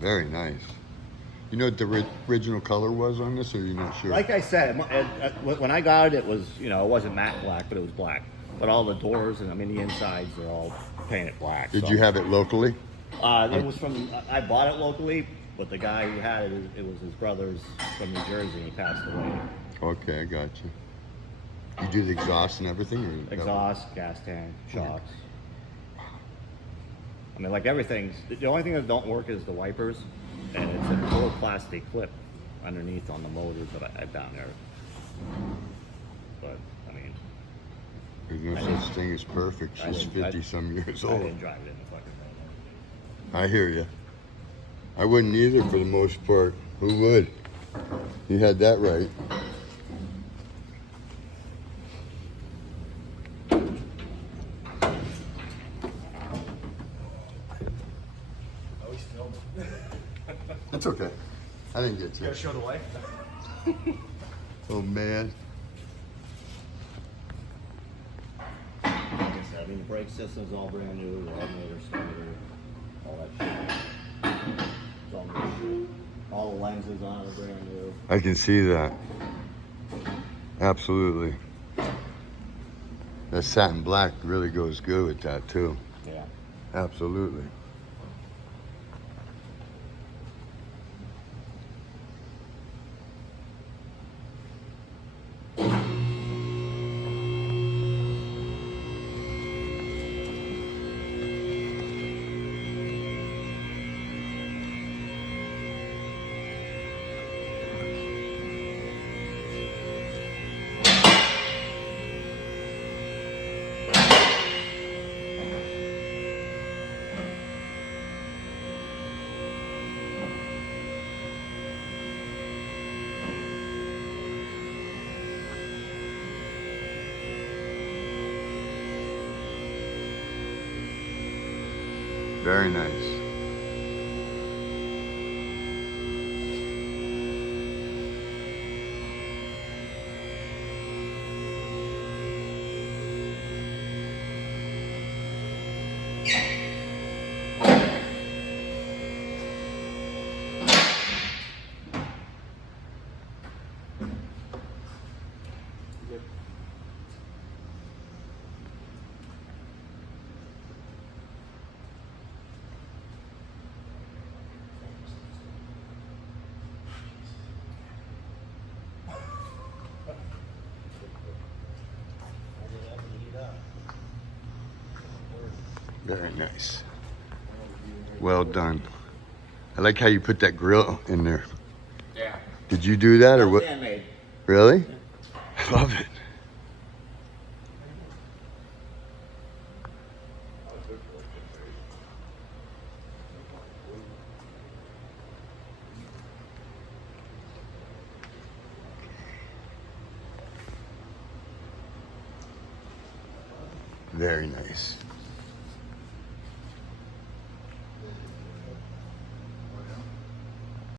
Very nice. You know what the original color was on this, or you're not sure? Like I said, when I got it, it was, you know, it wasn't matte black, but it was black. But all the doors and I mean the insides are all painted black. Did so. you have it locally? It was from, I bought it locally, but the guy who had it, it was his brother's from New Jersey, and he passed away. Okay, I got you. You do the exhaust and everything? Or Exhaust, gas tank, shocks. I mean, like everything. The only thing that don't work is the wipers, and it's a little plastic clip underneath on the motors that I down there. But I mean, there's no such thing as perfect. She's 50-some years I old. didn't drive it in the fucking road. I hear you. I wouldn't either for the most part. Who would? You had that right. That's okay. I didn't get You you. gotta show the wife. Oh man. Like I said, I mean, the brake system's all brand new, the alternator, starter, all that shit. It's all new. All the lenses on it are brand new. I can see that. Absolutely. That satin black really goes good with that too. Yeah. Absolutely. Very nice. Very nice. Well done. I like how you put that grill in there. Yeah. Did you do that or what? Handmade. Really? I love it. Very nice.